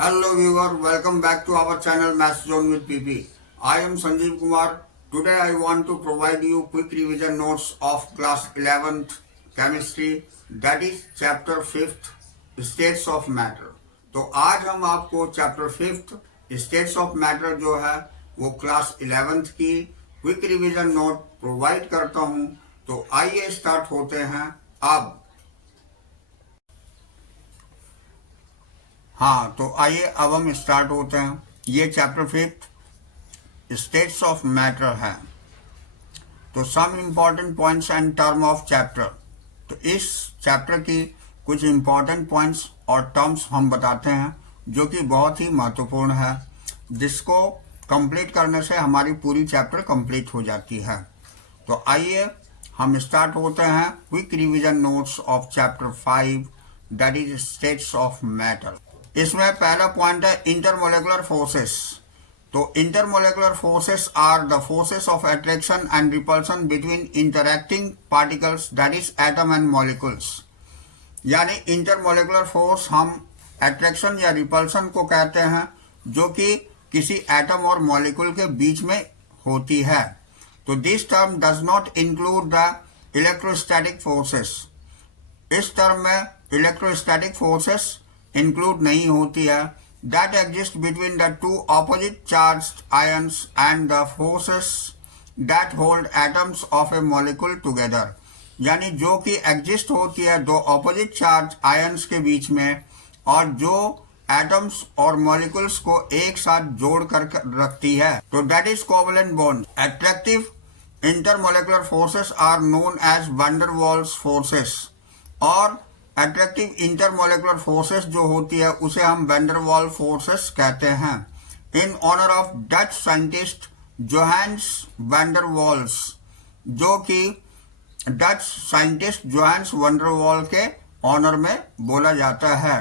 Hello viewer, welcome back to our channel Maths Zone with PP. I am Sanjeev Kumar. Today I want to provide you quick revision notes of class 11th chemistry, that is chapter 5th states of matter. तो आज हम आपको chapter 5th states of matter जो है वो class 11th की quick revision note provide करता हूँ। तो आइए स्टार्ट होते हैं अब। हाँ, तो आइए अब हम स्टार्ट होते हैं। ये chapter 5th states of matter है। तो some important points and term of chapter. तो इस चैप्टर की कुछ इम्पॉर्टेंट पॉइंट्स और टर्म्स हम बताते हैं जो कि बहुत ही महत्वपूर्ण है, जिसको कंप्लीट करने से हमारी पूरी चैप्टर कंप्लीट हो जाती है। तो आइए हम स्टार्ट होते हैं quick revision notes of chapter 5, that is states of matter. इसमें पहला पॉइंट है इंटरमोलेकुलर फोर्सेस। तो intermolecular forces are the forces of attraction and repulsion between interacting particles, that is atom and molecules. यानी intermolecular force हम attraction या repulsion को कहते हैं जो कि किसी एटम और मॉलिक्यूल के बीच में होती है। तो this term does not include the electrostatic forces. इस टर्म में इलेक्ट्रोस्टैटिक फोर्सेस इंक्लूड नहीं होती है। That exist between the to opposite charged ions and the forces that hold atoms of A molecule together. यानी जो कि एग्जिस्ट होती है दो ऑपोजिट चार्ज आयंस के बीच में, और जो एटम्स और मॉलिक्यूल्स को एक साथ जोड़ कर रखती है। तो that is covalent bond. Attractive intermolecular forces are known as van der Waals forces, और अट्रैक्टिव इंटरमोलेकुलर फोर्सेस जो होती है उसे हम वैन डर वाल फोर्सेस कहते हैं। In honour of Dutch scientist Johannes van der Waals, जो कि डच साइंटिस्ट जोहान्स वैन डर वाल के ऑनर में बोला जाता है।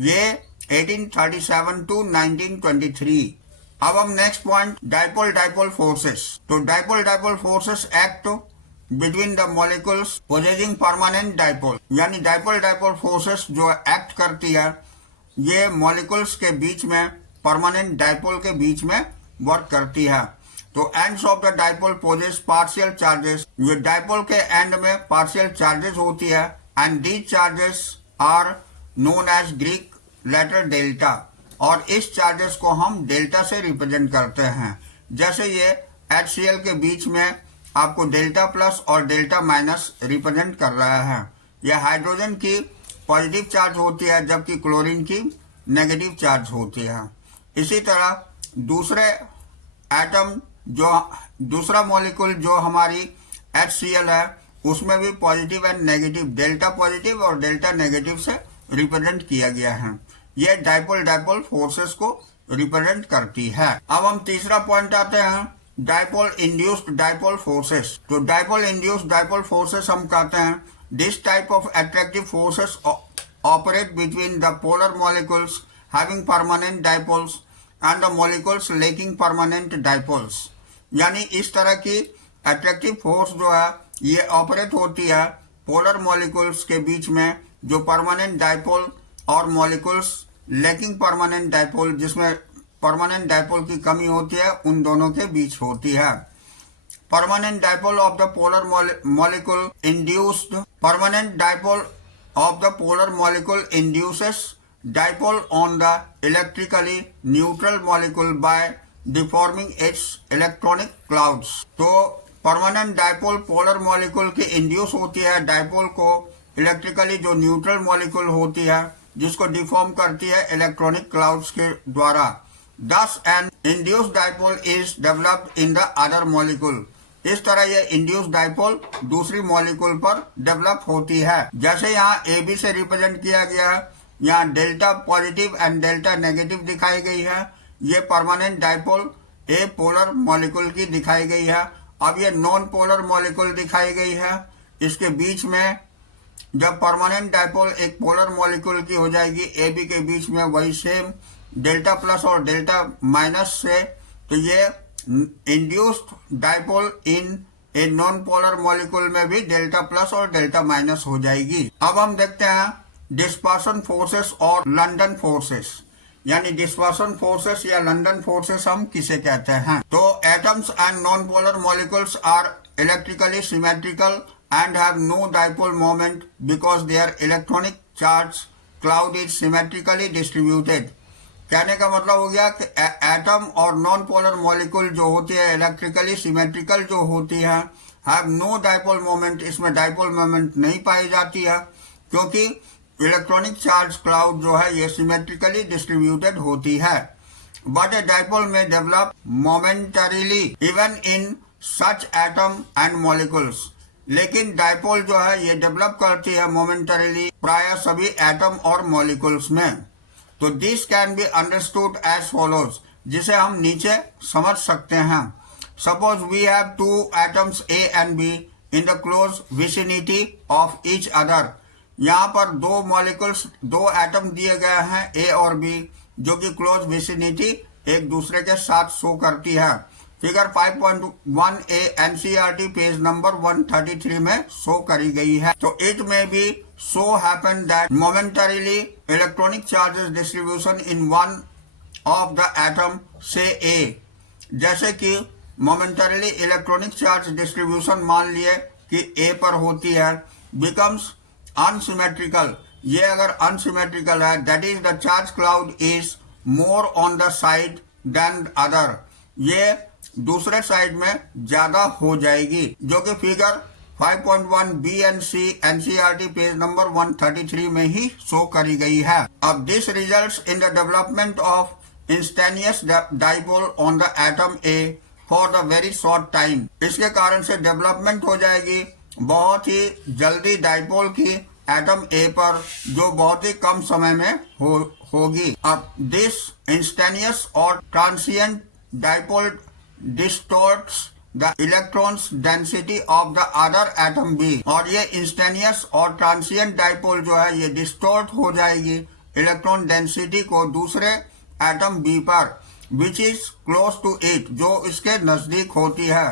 ये 1837 टू 1923। अब हम next point dipole dipole forces. तो dipole dipole forces act between the molecules possessing permanent dipole. यानी डाइपोल डाइपोल फोर्सेस जो एक्ट करती है ये मॉलिक्यूल्स के बीच में, परमानेंट डाइपोल के बीच में वर्क करती है। तो ends of the dipole poses partial charges. ये डाइपोल के एंड में पार्शियल चार्जेस होती है and these charges are known as Greek letter delta. और इस चार्जेस को हम डेल्टा से रिप्रेजेंट करते हैं। जैसे ये HCl के बीच में आपको डेल्टा प्लस और डेल्टा माइनस रिप्रेजेंट कर रहा है। यह हाइड्रोजन की पॉजिटिव चार्ज होती है जबकि क्लोरीन की नेगेटिव चार्ज होती है। इसी तरह दूसरे एटम जो दूसरा मॉलिक्यूल जो हमारी HCl है उसमें भी positive and negative, delta positive और डेल्टा नेगेटिव से रिप्रेजेंट किया गया है। यह डाइपोल डाइपोल फोर्सेस को रिप्रेजेंट करती है। अब हम तीसरा पॉइंट आते हैं डाइपोल इंड्यूस्ड डाइपोल फोर्सेस। तो डाइपोल इंड्यूस्ड डाइपोल फोर्सेस हम कहते हैं this type of attractive forces operate between the polar molecules having permanent dipoles and the molecules lacking permanent dipoles. यानी इस तरह की अट्रैक्टिव फोर्स जो है ये ऑपरेट होती है पोलर मॉलिक्यूल्स के बीच में जो परमानेंट डाइपोल और मॉलिक्यूल्स लैकिंग परमानेंट डाइपोल, जिसमें परमानेंट डाइपोल की कमी होती है, उन दोनों के बीच होती है। Permanent dipole of the polar molecule induced permanent dipole of the polar molecule induces dipole on the electrically neutral molecule by deforming it's electronic clouds. तो परमानेंट डाइपोल पोलर मॉलिक्यूल की इंड्यूस होती है डाइपोल को electrically जो neutral molecule होती है, जिसको deform करती है इलेक्ट्रॉनिक क्लाउड्स के द्वारा। Thus an induced dipole is developed in the other molecule। इस तरह ये इंड्यूस डाइपोल दूसरी मॉलिक्यूल पर डेवलप होती है। जैसे यहाँ AB से रिप्रेजेंट किया गया है, यहाँ delta positive and delta negative दिखाई गई है। ये परमानेंट डाइपोल ए पोलर मॉलिक्यूल की दिखाई गई है। अब ये नॉन पोलर मॉलिक्यूल दिखाई गई है। इसके बीच में जब परमानेंट डाइपोल एक पोलर मॉलिक्यूल की हो जाएगी AB के बीच में, वही सेम डेल्टा प्लस और डेल्टा माइनस से, तो ये induced dipole in a non polar molecule में भी डेल्टा प्लस और डेल्टा माइनस हो जाएगी। अब हम देखते हैं डिस्पर्सन फोर्सेस और लंडन फोर्सेस। यानी डिस्पर्सन फोर्सेस या लंदन फोर्सेस हम किसे कहते हैं। तो atoms and non polar molecules are electrically symmetrical and have no dipole moment because their electronic charge cloud is symmetrically distributed. कहने का मतलब हो गया कि एटम और नॉन पोलर मॉलिक्यूल जो होती है इलेक्ट्रिकली सिमेट्रिकल जो होती है, हैव नो डाइपोल मोमेंट, इसमें डाइपोल मोमेंट नहीं पाई जाती है क्योंकि इलेक्ट्रॉनिक चार्ज क्लाउड जो है ये सिमेट्रिकली डिस्ट्रीब्यूटेड होती है। बट ए डाइपोल में develop momentarily even in such atom and molecules. लेकिन डाइपोल जो है ये डेवलप करती है मोमेंटरीली प्राय सभी एटम और मॉलिक्यूल्स में। तो this can be understood as follows, जिसे हम नीचे समझ सकते हैं। Suppose we have two atoms A and B in the close vicinity of each other. यहाँ पर दो मॉलिक्यूल्स, दो एटम दिए गए हैं ए और बी, जो कि क्लोज विसिनिटी एक दूसरे के साथ शो करती है। फिगर 5.1 ए एनसीईआरटी पेज नंबर 133 में शो करी गई है। तो इट में B so happen that momentarily electronic charges distribution in one of the atom say A, जैसे कि momentarily electronic charge distribution मान लिए कि A पर होती है, becomes unsymmetrical। ये अगर unsymmetrical है, that is the charge cloud is more on the side than other, ये दूसरे साइड में ज्यादा हो जाएगी, जो कि figure 5.1 B and C NCERT page number 133 में ही शो करी गई है। अब this results in the development of instantaneous dipole on the atom A for the very short time. इसके कारण से डेवलपमेंट हो जाएगी बहुत ही जल्दी डाइपोल की एटम ए पर, जो बहुत ही कम समय में होगी। अब दिस इंस्टेनियस और transient dipole distorts the electrons density of the other atom B. और ये इंस्टेनियस और ट्रांसिएंट डाइपोल जो है ये डिस्टॉर्ट हो जाएगी इलेक्ट्रॉन डेंसिटी को दूसरे एटम बी पर, which is close to it, जो इसके नजदीक होती है।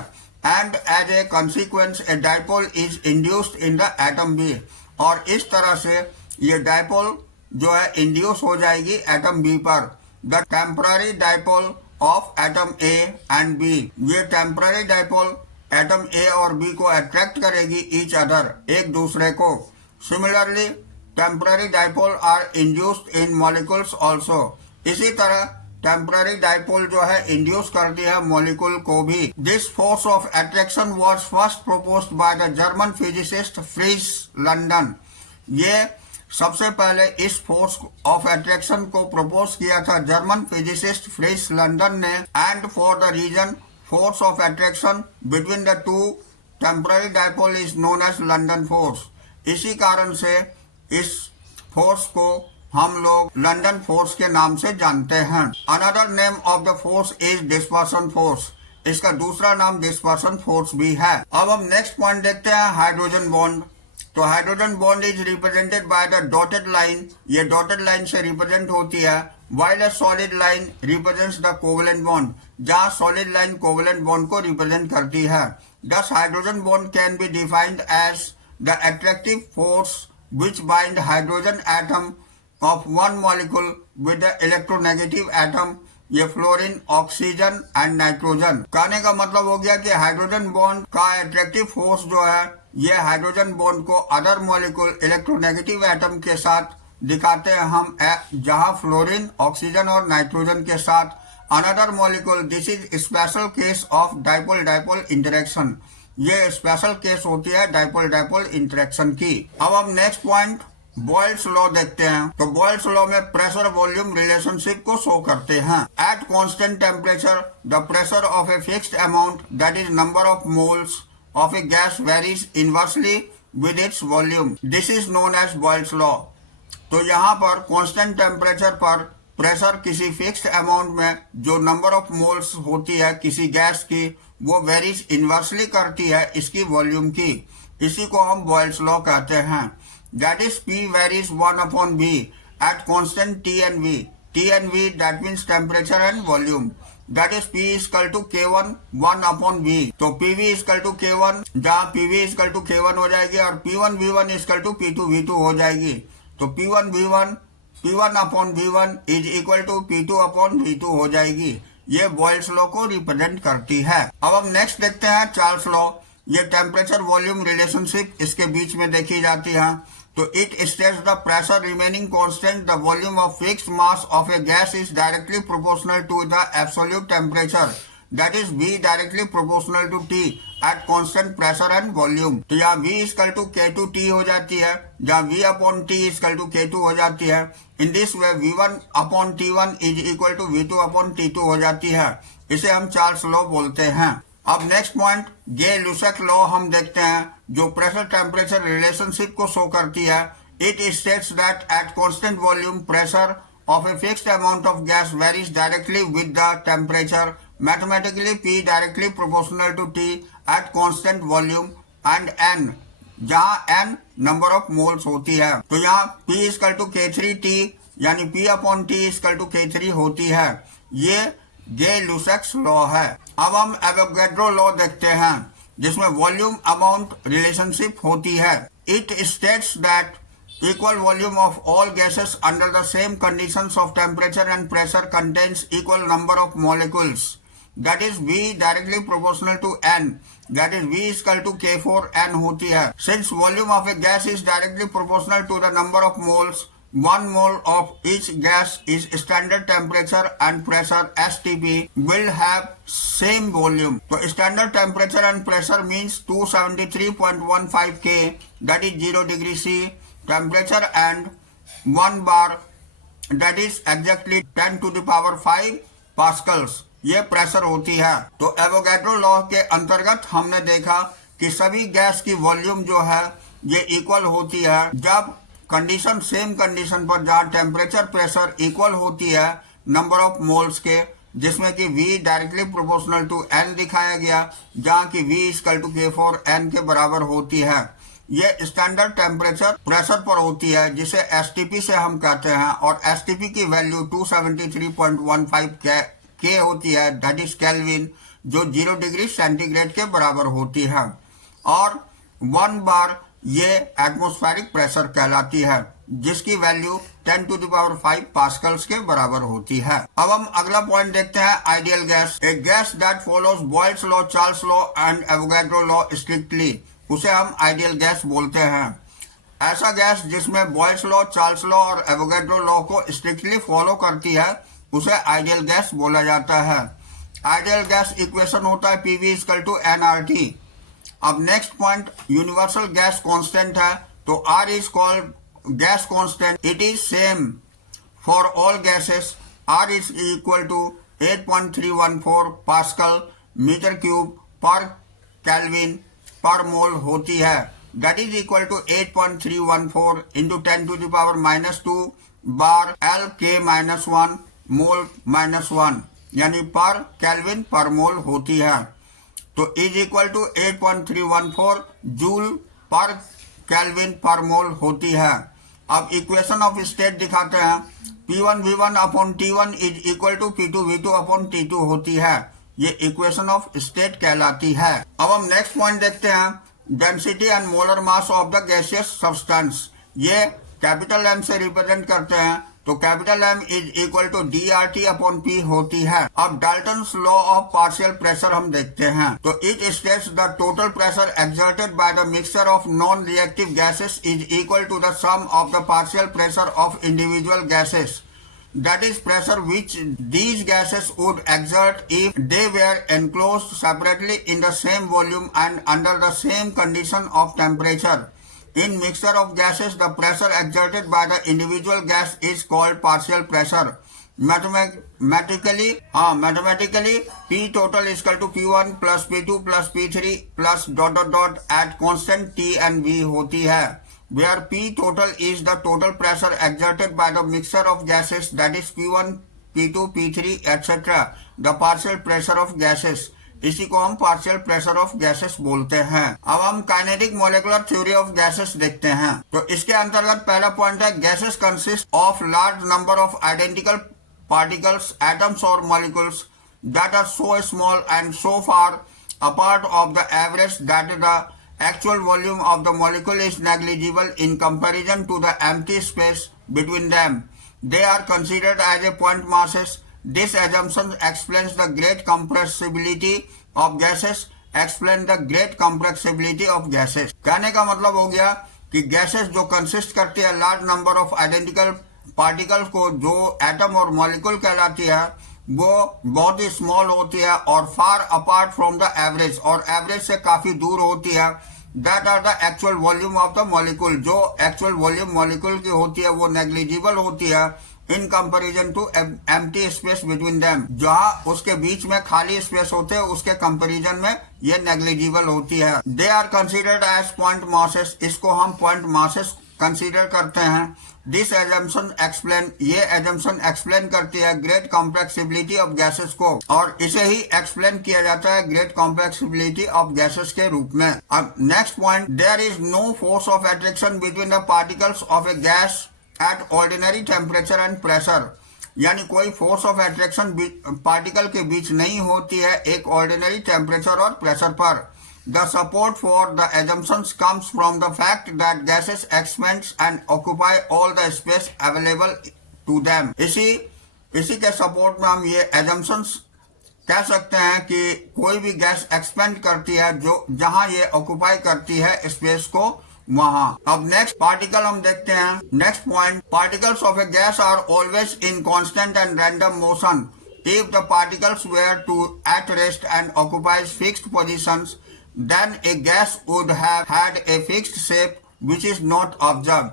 And as a consequence a dipole is induced in the atom B. और इस तरह से ये डाइपोल जो है इंड्यूस हो जाएगी एटम बी पर। The temporary dipole of atom A and B, ये टेम्पररी डाइपोल एटम ए और बी को अट्रैक्ट करेगी ईच अदर, एक दूसरे को। Similarly temporary dipole are induced in molecules also. इसी तरह टेम्पररी डाइपोल जो है इंड्यूस करती है मॉलिक्यूल को भी। This force of attraction was first proposed by the German physicist Fritz London. ये सबसे पहले इस फोर्स ऑफ अट्रैक्शन को प्रपोज किया था जर्मन फिजिसिस्ट फ्रिट्ज लंडन ने। And for the reason force of attraction between the two temporary dipole is known as London force. इसी कारण से इस फोर्स को हम लोग लंदन फोर्स के नाम से जानते हैं। Another name of the force is dispersion force. इसका दूसरा नाम डिस्पर्सन फोर्स भी है। अब हम नेक्स्ट पॉइंट देखते हैं, हाइड्रोजन बॉन्ड। तो hydrogen bond is represented by the dotted line, ये डॉटेड लाइन से रिप्रेजेंट होती है। While a solid line represents the covalent bond, जहां सॉलिड लाइन कोवेलेंट बॉन्ड को रिप्रेजेंट करती है। This hydrogen bond can be defined as the attractive force which bind hydrogen atom of one molecule with the electronegative atom, ये fluorine, oxygen and nitrogen. कहने का मतलब हो गया कि हाइड्रोजन बॉन्ड का अट्रैक्टिव फोर्स जो है ये हाइड्रोजन बॉन्ड को अदर मॉलिक्यूल इलेक्ट्रोनेगेटिव एटम के साथ दिखाते हैं हम, जहां फ्लोरीन, ऑक्सीजन और नाइट्रोजन के साथ another molecule. This is special case of dipole dipole interaction. ये स्पेशल केस होती है डाइपोल डाइपोल इंटरेक्शन की। अब हम नेक्स्ट पॉइंट बॉयल्स लॉ देखते हैं। तो बॉयल्स लॉ में प्रेशर वॉल्यूम रिलेशनशिप को शो करते हैं। At constant temperature the pressure of a fixed amount that is number of moles of a gas varies inversely with its volume. This is known as Boyle's law. तो यहाँ पर constant temperature पर pressure किसी fixed amount में जो number of moles होती है किसी गैस की, वो वेरीज इनवर्सली करती है इसकी वॉल्यूम की। इसी को हम बॉयल्स लॉ कहते हैं। That is P varies 1/V at constant T and V. T and V that means temperature and volume. That is P is equal to K1 1/V. तो PV is equal to K1, जहाँ PV is equal to K1 हो जाएगी और P1 V1 is equal to P2 V2 हो जाएगी। तो P1 V1 P1 upon V1 is equal to P2 upon V2 हो जाएगी। ये बॉयल्स लॉ को रिप्रेजेंट करती है। अब हम नेक्स्ट देखते हैं चार्ल्स लॉ। ये टेम्परेचर वॉल्यूम रिलेशनशिप इसके बीच में देखी जाती है। तो it states the pressure remaining constant, the volume of fixed mass of a gas is directly proportional to the absolute temperature, that is V directly proportional to T at constant pressure and volume. तो यहाँ V equal to K2 T हो जाती है, जहाँ V upon T equal to K2 हो जाती है। In this way V1 upon T1 is equal to V2 upon T2 हो जाती है। इसे हम चार्ल्स लॉ बोलते हैं। अब नेक्स्ट पॉइंट गे-लुसाक लॉ हम देखते हैं, जो प्रेशर टेम्परेचर रिलेशनशिप को शो करती है। It states that at constant volume pressure of a fixed amount of gas varies directly with the temperature. Mathematically, P directly proportional to T at constant volume and N, जहाँ N number of moles होती है। तो यहाँ P equal to K3T यानी P upon T equal to K3 होती है। ये गे-लुसाक law है। अब हम एवोगैड्रो लॉ देखते हैं, जिसमें वॉल्यूम अमाउंट रिलेशनशिप होती है। It states that equal volume of all gases under the same conditions of temperature and pressure contains equal number of molecules, that is V directly proportional to N, that is V equal to K4N होती है। Since volume of a gas is directly proportional to the number of moles, 1 mole of each gas is standard temperature and pressure STP will have same volume. तो standard temperature and pressure means 273.15 K, that is 0 degree C, temperature and 1 bar, that is exactly 10 to the power 5 Pascal's, ये pressure होती है। तो Avogadro law के अंतर्गत हमने देखा कि सभी गैस की वॉल्यूम जो है ये इक्वल होती है जब कंडीशन सेम कंडीशन पर, जहाँ टेम्परेचर प्रेशर इक्वल होती है नंबर ऑफ मोल्स के, जिसमें कि V directly proportional to N दिखाया गया, जहाँ की V इक्वल टू K4N के बराबर होती है। ये स्टैंडर्ड टेम्परेचर प्रेशर पर होती है, जिसे STP से हम कहते हैं, और STP की वैल्यू 273.15 K होती है, दैट इज केल्विन, जो 0 डिग्री सेंटीग्रेड के बराबर होती है। और 1 बार ये एटमॉस्फेरिक प्रेशर कहलाती है, जिसकी value 10 to the power 5 pascals के बराबर होती है। अब हम अगला पॉइंट देखते हैं, ideal gas. A gas that follows Boyle's law, Charles law and Avogadro law strictly, उसे हम आइडियल गैस बोलते हैं। ऐसा गैस जिसमें बॉयल्स लॉ, चार्ल्स लॉ और एवोगैड्रो लॉ को स्ट्रिक्टली फॉलो करती है, उसे आइडियल गैस बोला जाता है। आइडियल गैस इक्वेशन होता है PV इक्वल टू nRT। अब next point universal gas constant है। तो R is called gas constant. It is same for all gases. R is equal to 8.314 pascal metre cube per kelvin per mole होती है, that is equal to 8.314 into 10 to the power -2 bar L/K-1 mole -1, यानी per kelvin per mole होती है। तो is equal to 8.314 joule per kelvin per mole होती है। अब equation of state दिखाते हैं। P1V1 upon T1 is equal to P2V2 upon T2 होती है। ये इक्वेशन ऑफ स्टेट कहलाती है। अब हम नेक्स्ट पॉइंट देखते हैं, density and molar mass of the gaseous substance. ये कैपिटल M से रिप्रेजेंट करते हैं। तो capital M is equal to DRT upon P होती है। अब Dalton's law of partial pressure हम देखते हैं। तो it states the total pressure exerted by the mixture of non reactive gases is equal to the sum of the partial pressure of individual gases, that is pressure which these gases would exert if they were enclosed separately in the same volume and under the same condition of temperature. In mixture of gases, the pressure exerted by the individual gas is called partial pressure. Mathematically, P total is equal to P1 plus P2 plus P3 plus ... at constant T and V होती है, where P total is the total pressure exerted by the mixture of gases, that is P1, P2, P3 etc. the partial pressure of gases. इसी को हम partial pressure of gases बोलते हैं। अब हम kinetic molecular theory of gases देखते हैं। तो इसके अंतर्गत पहला पॉइंट है, gases consist of large number of identical particles, atoms और molecules that are so small and so far apart of the average that the actual volume of the molecule is negligible in comparison to the empty space between them. they are considered as a point masses. This assumption explains the great compressibility of gases. Explain the great compressibility of gases. कहने का मतलब हो गया कि gases जो consist करती है large number of identical particles को, जो एटम और मॉलिक्यूल कहलाती है, वो बहुत ही स्मॉल होती है और far apart from the average, और एवरेज से काफी दूर होती है. That are the actual volume of the molecule. जो एक्चुअल वॉल्यूम मॉलिक्यूल की होती है वो नेग्लिजिबल होती है in comparison to empty space between them. जहां उसके बीच में खाली स्पेस होते हैं उसके कंपेरिजन में ये नेग्लिजिबल होती है. They are considered as point masses. इसको हम पॉइंट मासेस कंसीडर करते हैं. दिस एजम्पशन एक्सप्लेन, ये एजम्पशन एक्सप्लेन करती है ग्रेट कॉम्प्लेक्सिबिलिटी ऑफ गैसेस को, और इसे ही एक्सप्लेन किया जाता है ग्रेट कॉम्प्लेक्सिबिलिटी ऑफ गैसेस के रूप में. अब next point, there is no force of attraction between the particles of a gas at ordinary temperature and pressure. यानी कोई फोर्स ऑफ अट्रैक्शन पार्टिकल के बीच नहीं होती है एक ऑर्डिनरी टेम्परेचर और प्रेशर पर. The support for the assumptions comes from the fact that gases expand and occupy all the space available to them. इसी के सपोर्ट में हम ये assumptions कह सकते हैं कि कोई भी गैस एक्सपेंड करती है जो जहां ये ऑक्यूपाई करती है स्पेस को वहां. अब नेक्स्ट पार्टिकल हम देखते हैं. Next point, particles of a gas are always in constant and random motion. If the particles were to at rest and occupies fixed positions, then a gas would have had a fixed shape which is not observed.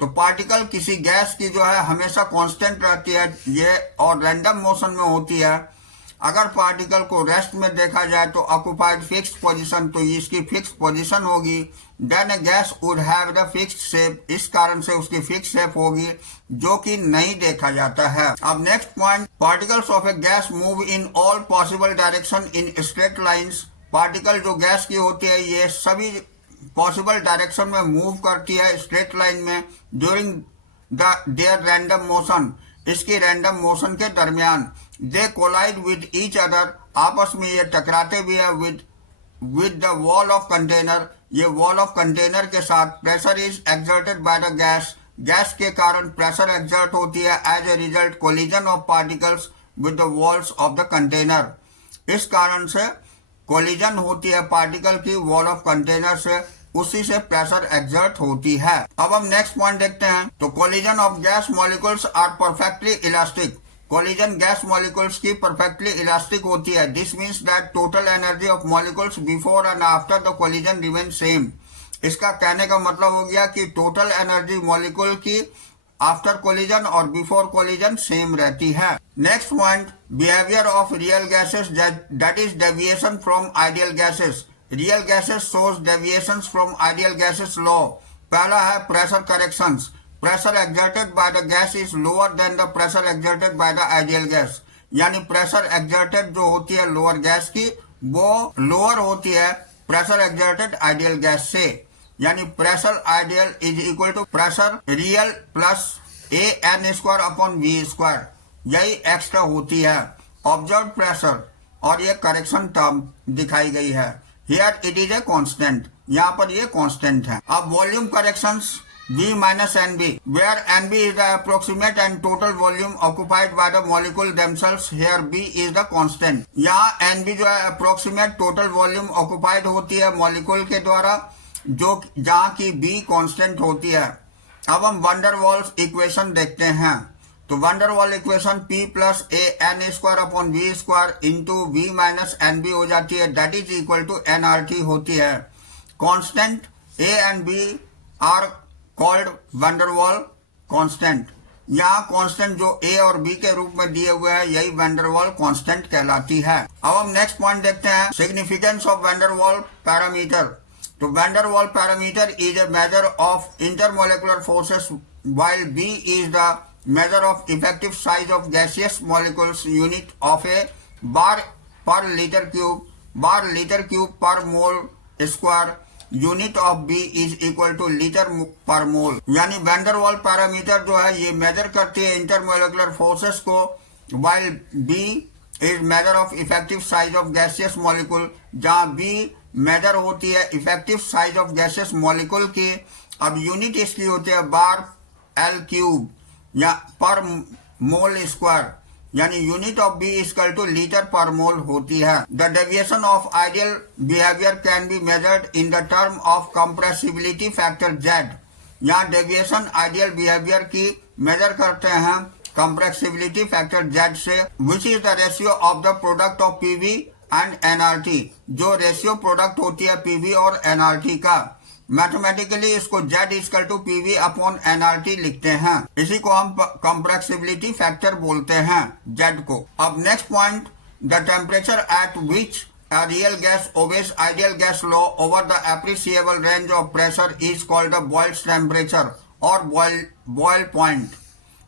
तो particle किसी gas की जो है हमेशा constant रहती है ये और रैंडम मोशन में होती है. अगर पार्टिकल को रेस्ट में देखा जाए तो ऑक्यूपाइड फिक्स्ड पोजीशन, तो इसकी फिक्स पोजीशन होगी. Then a gas would have the fixed shape. इस कारण से उसकी फिक्स शेप होगी जो कि नहीं देखा जाता है. अब next point, particles of a gas move in all possible direction in straight lines. Particle जो गैस की होती है ये सभी पॉसिबल डायरेक्शन में मूव करती है स्ट्रेट लाइन में ड्यूरिंग देयर रैंडम मोशन. इसकी रैंडम मोशन के दरमियान. They collide with each other. आपस में ये टकराते भी है with the wall of container. ये वॉल ऑफ कंटेनर के साथ. Pressure is exerted by the gas. Gas के कारण प्रेशर एक्सर्ट होती है. As a result collision of particles with the walls of the container. इस कारण से कोलिजन होती है पार्टिकल की वॉल ऑफ कंटेनर से, उसी से प्रेशर एक्सर्ट होती है. अब हम नेक्स्ट पॉइंट देखते हैं. तो collision of gas molecules are perfectly elastic. Collision gas molecules की परफेक्टली इलास्टिक होती है. This means that total energy of molecules before and after the collision remain same. इसका कहने का मतलब हो गया कि टोटल एनर्जी मॉलिक्यूल की आफ्टर कोलिजन और बिफोर कोलिजन सेम रहती है. Next point, behaviour of real gases that is deviation from ideal gases. Real gases shows deviations from ideal gases law. पहला है pressure corrections. Pressure exerted by the gas is lower than the pressure exerted by the ideal gas. यानी pressure exerted जो होती है lower gas की वो lower होती है प्रेशर एक्सर्टेड आइडियल गैस से. यानी pressure ideal is equal to pressure real plus a n square upon V square. यही एक्स्ट्रा होती है. ऑब्जर्व प्रेशर और ये करेक्शन टर्म दिखाई गई है. Here it is a constant. यहाँ पर ये कांस्टेंट है. अब volume corrections V minus NB, where NB is the approximate and total volume occupied by the molecule themselves. Here B is the constant. यहाँ NB जो है approximate total volume occupied होती है molecule के द्वारा, जो जहाँ की B constant होती है. अब हम वंडरवॉल्स इक्वेशन देखते हैं. तो van der Waals equation P plus a n square upon V square into V minus n b हो जाती है. That is equal to nRT होती है. Constant A and B are called van der Waals constant. यहाँ कांस्टेंट जो A और B के रूप में दिए हुए हैं यही वंडरवॉल कांस्टेंट कहलाती है. अब हम नेक्स्ट पॉइंट देखते हैं, सिग्निफिकेंस ऑफ वंडरवॉल पैरामीटर. तो van der Waals parameter is a measure of intermolecular forces while B is the measure of effective size of gaseous molecules unit of a bar per liter cube per mole square. Unit of B is equal to litre per मोल. यानी वैंडरवाल parameter जो है ये major करती है intermolecular forces को, while B is measure of effective size of gaseous molecule, जहां B major होती है effective size of gaseous molecule की. अब यूनिट इसकी होती है बार L क्यूब. या पर मोल स्क्वायर यानी unit of b equal to litre per mole होती है। The deviation of ideal behaviour can be measured in the term of compressibility factor Z. यहाँ डेविएशन आइडियल बिहेवियर की measure करते हैं compressibility factor Z से, which is the ratio of the product of PV and nRT, जो ratio product होती है PV और nRT का। मैथमेटिकली इसको Z equal to PV upon NRT लिखते हैं। इसी को हम कंप्रेसिबिलिटी फैक्टर बोलते हैं Z को। अब next point, the temperature at which a real gas obeys ideal gas law over the appreciable range of pressure is called the Boyle's temperature और Boyle point।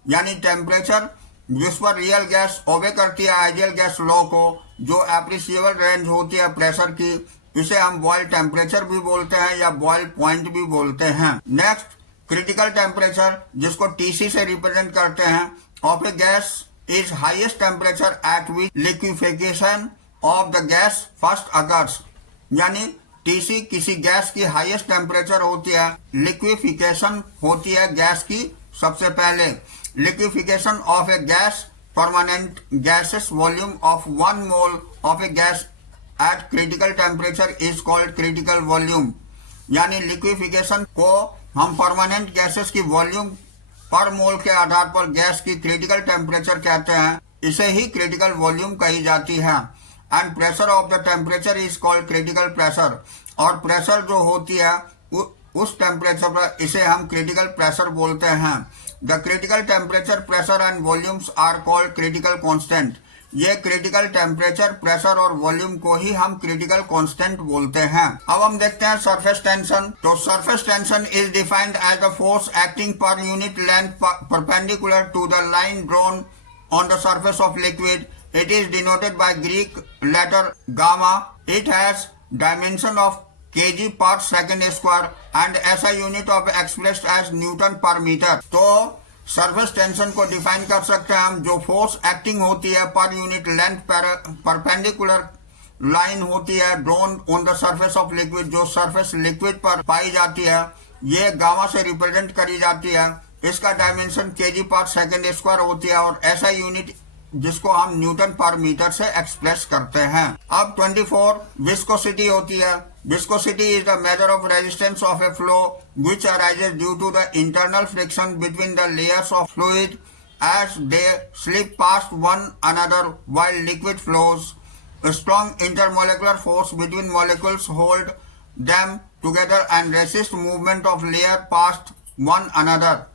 यानी टेम्परेचर जिस पर रियल गैस ओबे करती है आइडियल गैस लॉ को, जो appreciable range होती है प्रेशर की, इसे हम बॉयल टेम्परेचर भी बोलते हैं या बॉयल पॉइंट भी बोलते हैं। नेक्स्ट, क्रिटिकल टेम्परेचर जिसको टीसी से रिप्रेजेंट करते हैं of a gas is highest temperature at which liquefaction of the gas first occurs. यानी टीसी किसी गैस की हाईएस्ट टेम्परेचर होती है, लिक्विफिकेशन होती है गैस की सबसे पहले। Liquefaction of a gas permanent gases volume of 1 mole of a gas eight critical temperature is called critical volume. यानी लिक्विफिकेशन को हम परमानेंट गैसेस की वॉल्यूम पर मोल के आधार पर गैस की क्रिटिकल टेम्परेचर कहते हैं, इसे ही क्रिटिकल वॉल्यूम कही जाती है। And pressure of the temperature is called critical pressure, और प्रेशर जो होती है उस टेम्परेचर पर इसे हम क्रिटिकल प्रेशर बोलते हैं। The critical temperature pressure and volumes are called critical constant. ये क्रिटिकल टेम्परेचर प्रेशर और वॉल्यूम को ही हम क्रिटिकल कांस्टेंट बोलते हैं। अब हम देखते हैं सरफेस टेंशन। तो surface tension is defined as the force acting per unit length perpendicular to the line drawn on the surface of liquid. It is denoted by Greek letter gamma. It has dimension of kg per second square and SI unit of expressed as Newton per meter. तो surface tension को define कर सकते हैं हम, जो force acting होती है पर यूनिट लेंथ परपेंडिकुलर लाइन होती है drawn on the surface of liquid, जो सरफेस लिक्विड पर पाई जाती है, ये गामा से रिप्रेजेंट करी जाती है। इसका डायमेंशन केजी पर सेकेंड स्क्वायर होती है और ऐसा यूनिट जिसको हम न्यूटन पर मीटर से एक्सप्रेस करते हैं। अब 24 विस्कोसिटी होती है। Viscosity is the measure of resistance of a flow which arises due to the internal friction between the layers of fluid as they slip past one another while liquid flows. A strong intermolecular force between molecules hold them together and resist movement of layer past one another.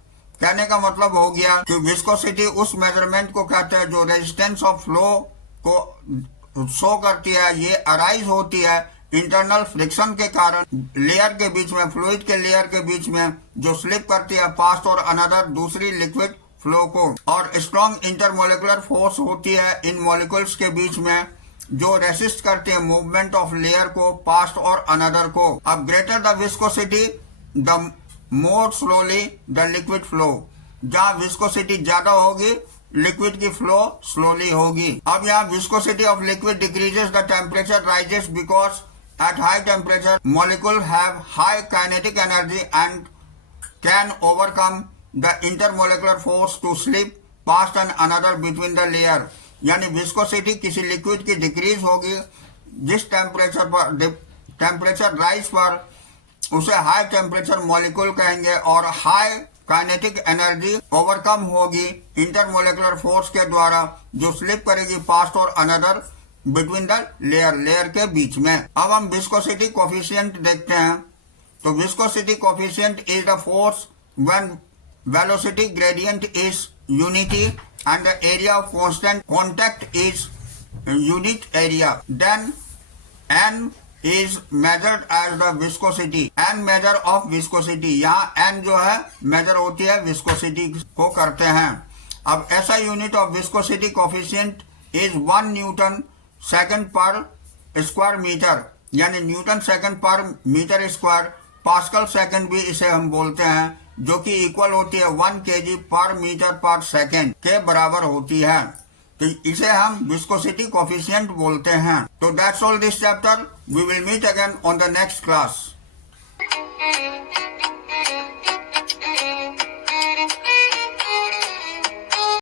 कहने का मतलब हो गया कि viscosity उस measurement को कहते हैं जो रेजिस्टेंस ऑफ फ्लो को शो करती है। ये अराइज होती है इंटरनल फ्रिक्शन के कारण लेयर के बीच में, फ्लूइड के लेयर के बीच में, जो स्लिप करती है पास्ट और अनदर दूसरी लिक्विड फ्लो को। और स्ट्रॉन्ग इंटरमोलिकुलर फोर्स होती है इन मॉलिक्यूल्स के बीच में जो रेसिस्ट करते हैं मूवमेंट ऑफ लेयर को पास्ट और अनदर को। अब greater the viscosity the more slowly the liquid flow. जहाँ विस्कोसिटी ज्यादा होगी लिक्विड की फ्लो स्लोली होगी। अब यहाँ viscosity of liquid decreases the temperature rises because at high temperature molecule have high kinetic energy and can overcome the intermolecular force to slip past and another between the layer। यानी viscosity किसी liquid की decrease होगी जिस temperature rise पर उसे high temperature molecule कहेंगे, और high kinetic energy overcome होगी इंटरमोलिकुलर फोर्स के द्वारा जो स्लिप करेगी पास्ट और अनदर बिटवीन द लेयर के बीच में। अब हम विस्कोसिटी कोफिशिएंट देखते हैं। तो viscosity coefficient is the force when velocity gradient is unity and the area of constant contact is unit area, then n is measured as the viscosity। n measure of viscosity, यहाँ n जो है measure होती है viscosity को करते हैं। अब ऐसा unit of viscosity coefficient is 1 Newton second per square meter, यानी न्यूटन सेकंड पर मीटर स्क्वायर, पास्कल सेकंड भी इसे हम बोलते हैं, जो कि इक्वल होती है 1 kg पर मीटर पर सेकेंड के बराबर होती है। तो इसे हम विस्कोसिटी कोफिशिएंट बोलते हैं। तो that's all this chapter. We will meet again on the next class.